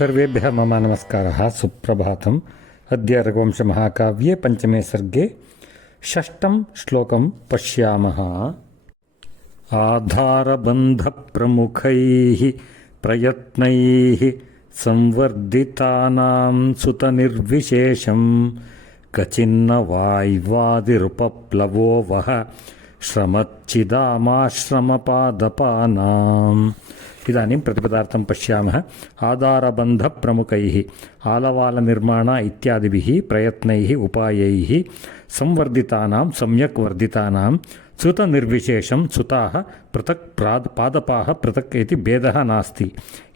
सर्वेभ्यः मम नमस्कारः। सुप्रभातम्। अद्य रघुवंशमहाकाव्ये पञ्चमे सर्गे षष्ठं श्लोकं पश्यामः। आधारबन्धप्रमुखैः प्रयत्नैः संवर्धितानां सुतनिर्विशेषं क्वचिन्न वाय्वादिरुपप्लवो वः श्रमच्चिदामाश्रमपादपानाम्। इदानीं प्रतिपदार्थं पश्यामः। आधारबन्धप्रमुखैः आलवालनिर्माण इत्यादिभिः प्रयत्नैः उपायैः संवर्धितानां सम्यक् वर्धितानां सुतनिर्विशेषं सुताः पृथक् पादपाः पृथक् इति भेदः नास्ति।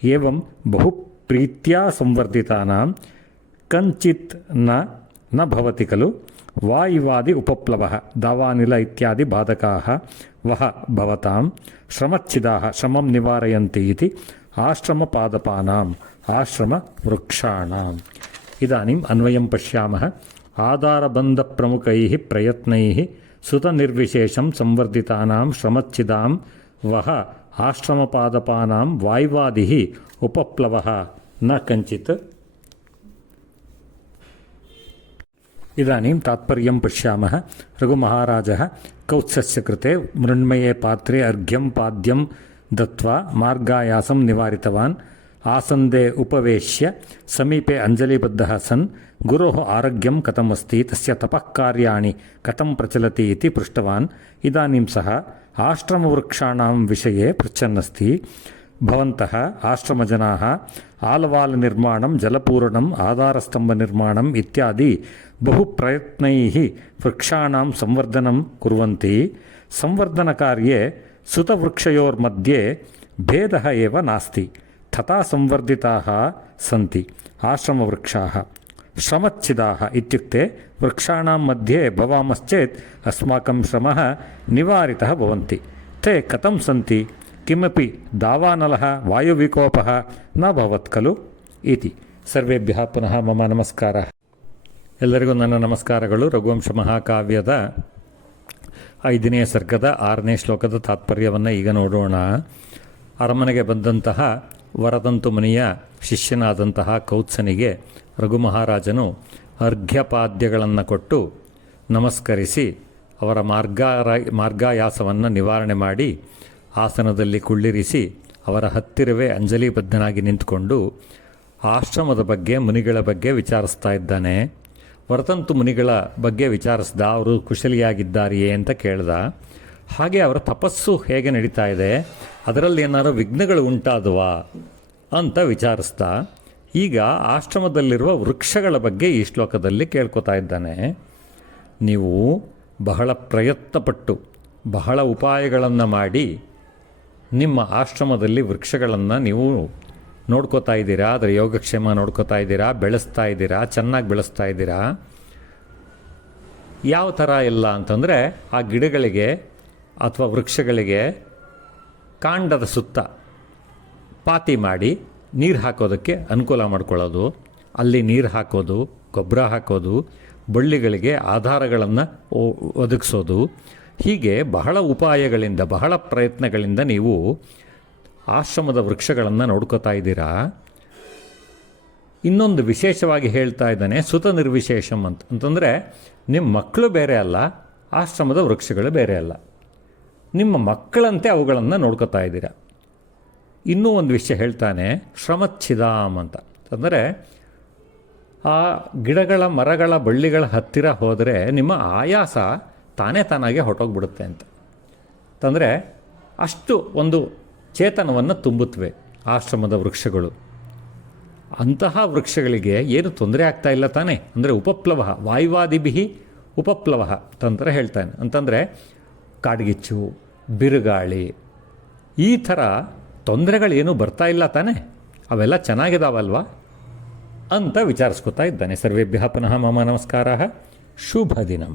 एवं बहुप्रीत्या संवर्धितानां कञ्चित् न भवति खलु। वायुवादि उपप्लवः दावानिल इत्यादि बाधकाः वः भवतां श्रमच्छिदाः श्रमं निवारयन्ति इति आश्रमपादपानाम् आश्रमवृक्षाणाम्। इदानीम् अन्वयं पश्यामः। आधारबन्धप्रमुखैः प्रयत्नैः सुतनिर्विशेषं संवर्धितानां श्रमच्छिदां वः आश्रमपादपानां वायुवादिः उपप्लवः न कञ्चित्। इदानीं तात्पर्यं पश्यामः। रघुमहाराजः कौत्सस्य कृते मृण्मये पात्रे अर्घ्यं पाद्यं दत्त्वा मार्गायासं निवारितवान्। आसन्दे उपवेश्य समीपे अञ्जलिबद्धः सन् गुरोः आरोग्यं कथमस्ति, तस्य तपःकार्याणि कथं प्रचलति इति पृष्टवान्। इदानीं सः आश्रमवृक्षाणां विषये पृच्छन्नस्ति। भवन्तः आश्रमजनाः आलवालनिर्माणं जलपूरणम् आधारस्तम्भनिर्माणम् इत्यादि बहुप्रयत्नैः वृक्षाणां संवर्धनं कुर्वन्ति। संवर्धनकार्ये सुतवृक्षयोर्मध्ये भेदः एव नास्ति। तथा संवर्धिताः सन्ति आश्रमवृक्षाः। श्रमच्छिदाः इत्युक्ते वृक्षाणां मध्ये भवामश्चेत् अस्माकं श्रमः निवारितः भवन्ति। ते कथं सन्ति? किमपि दावानलः वायुविकोपः न भवत् खलु इति। सर्वेभ्यः पुनः मम नमस्कारः। ಎಲ್ಲರಿಗೂ ನನ್ನ ನಮಸ್ಕಾರಗಳು. ರಘುವಂಶ ಮಹಾಕಾವ್ಯದ 5ನೇ ಸರ್ಗದ 6ನೇ ಶ್ಲೋಕದ ತಾತ್ಪರ್ಯವನ್ನು ಈಗ ನೋಡೋಣ. ಅರಮನೆಗೆ ಬಂದಂತಹ ವರದಂತು ಮುನಿಯ ಶಿಷ್ಯನಾದಂತಹ ಕೌತ್ಸನಿಗೆ ರಘುಮಹಾರಾಜನು ಅರ್ಘ್ಯಪಾದ್ಯಗಳನ್ನು ಕೊಟ್ಟು ನಮಸ್ಕರಿಸಿ ಅವರ ಮಾರ್ಗಾಯಾಸವನ್ನು ನಿವಾರಣೆ ಮಾಡಿ ಆಸನದಲ್ಲಿ ಕುಳ್ಳಿರಿಸಿ ಅವರ ಹತ್ತಿರವೇ ಅಂಜಲಿಬದ್ಧನಾಗಿ ನಿಂತುಕೊಂಡು ಆಶ್ರಮದ ಬಗ್ಗೆ ಮುನಿಗಳ ಬಗ್ಗೆ ವಿಚಾರಿಸ್ತಾ ಇದ್ದಾನೆ. ವರತಂತು ಮುನಿಗಳ ಬಗ್ಗೆ ವಿಚಾರಿಸ್ದ. ಅವರು ಕುಶಲಿಯಾಗಿದ್ದಾರೆಯೇ ಅಂತ ಕೇಳ್ದ. ಹಾಗೆ ಅವರ ತಪಸ್ಸು ಹೇಗೆ ನಡೀತಾ ಇದೆ, ಅದರಲ್ಲಿ ಏನಾದರೂ ವಿಘ್ನಗಳು ಉಂಟಾದವಾ ಅಂತ ವಿಚಾರಿಸ್ದ. ಈಗ ಆಶ್ರಮದಲ್ಲಿರುವ ವೃಕ್ಷಗಳ ಬಗ್ಗೆ ಈ ಶ್ಲೋಕದಲ್ಲಿ ಕೇಳ್ಕೊತಾ ಇದ್ದಾನೆ. ನೀವು ಬಹಳ ಪ್ರಯತ್ನಪಟ್ಟು ಬಹಳ ಉಪಾಯಗಳನ್ನು ಮಾಡಿ ನಿಮ್ಮ ಆಶ್ರಮದಲ್ಲಿ ವೃಕ್ಷಗಳನ್ನು ನೀವು ನೋಡ್ಕೋತಾ ಇದ್ದೀರಾ, ಅದರ ಯೋಗಕ್ಷೇಮ ನೋಡ್ಕೋತಾ ಇದ್ದೀರಾ, ಬೆಳೆಸ್ತಾ ಇದ್ದೀರಾ, ಚೆನ್ನಾಗಿ ಬೆಳೆಸ್ತಾ ಇದ್ದೀರಾ. ಯಾವ ಥರ ಇಲ್ಲ ಅಂತಂದರೆ ಆ ಗಿಡಗಳಿಗೆ ಅಥವಾ ವೃಕ್ಷಗಳಿಗೆ ಕಾಂಡದ ಸುತ್ತ ಪಾತಿ ಮಾಡಿ ನೀರು ಹಾಕೋದಕ್ಕೆ ಅನುಕೂಲ ಮಾಡ್ಕೊಳ್ಳೋದು, ಅಲ್ಲಿ ನೀರು ಹಾಕೋದು, ಗೊಬ್ಬರ ಹಾಕೋದು, ಬಳ್ಳಿಗಳಿಗೆ ಆಧಾರಗಳನ್ನು ಒದಗಿಸೋದು, ಹೀಗೆ ಬಹಳ ಉಪಾಯಗಳಿಂದ ಬಹಳ ಪ್ರಯತ್ನಗಳಿಂದ ನೀವು ಆಶ್ರಮದ ವೃಕ್ಷಗಳನ್ನು ನೋಡ್ಕೋತಾ ಇದ್ದೀರಾ. ಇನ್ನೊಂದು ವಿಶೇಷವಾಗಿ ಹೇಳ್ತಾ ಇದ್ದಾನೆ, ಸುತ ನಿರ್ವಿಶೇಷಂ ಅಂತಂದರೆ ನಿಮ್ಮ ಮಕ್ಕಳು ಬೇರೆ ಅಲ್ಲ, ಆಶ್ರಮದ ವೃಕ್ಷಗಳು ಬೇರೆ ಅಲ್ಲ, ನಿಮ್ಮ ಮಕ್ಕಳಂತೆ ಅವುಗಳನ್ನು ನೋಡ್ಕೋತಾ ಇದ್ದೀರಾ. ಇನ್ನೂ ಒಂದು ವಿಷಯ ಹೇಳ್ತಾನೆ, ಶ್ರಮಚ್ಛಿದಾಮ್ ಅಂತ. ಅಂದರೆ ಆ ಗಿಡಗಳ ಮರಗಳ ಬಳ್ಳಿಗಳ ಹತ್ತಿರ ಹೋದರೆ ನಿಮ್ಮ ಆಯಾಸ ತಾನಾಗೆ ಹೊರಟೋಗ್ಬಿಡುತ್ತೆ ಅಂತ. ಅಂತಂದರೆ ಅಷ್ಟು ಒಂದು ಚೇತನವನ್ನು ತುಂಬುತ್ತವೆ ಆಶ್ರಮದ ವೃಕ್ಷಗಳು. ಅಂತಹ ವೃಕ್ಷಗಳಿಗೆ ಏನು ತೊಂದರೆ ಆಗ್ತಾ ಇಲ್ಲ ತಾನೇ. ಅಂದರೆ ಉಪಪ್ಲವ ವಾಯುವಾದಿಭಿ ಉಪಪ್ಲವ ಅಂತಂದರೆ ಹೇಳ್ತಾನೆ. ಅಂತಂದರೆ ಕಾಡ್ಗಿಚ್ಚು, ಬಿರುಗಾಳಿ, ಈ ಥರ ತೊಂದರೆಗಳೇನು ಬರ್ತಾ ಇಲ್ಲ ತಾನೇ, ಅವೆಲ್ಲ ಚೆನ್ನಾಗಿದಾವಲ್ವಾ ಅಂತ ವಿಚಾರಿಸ್ಕೊತಾ ಇದ್ದಾನೆ. ಸರ್ವೇಭ್ಯಃ ಪುನಃ ಮಮ ನಮಸ್ಕಾರः. ಶುಭ ದಿನಂ.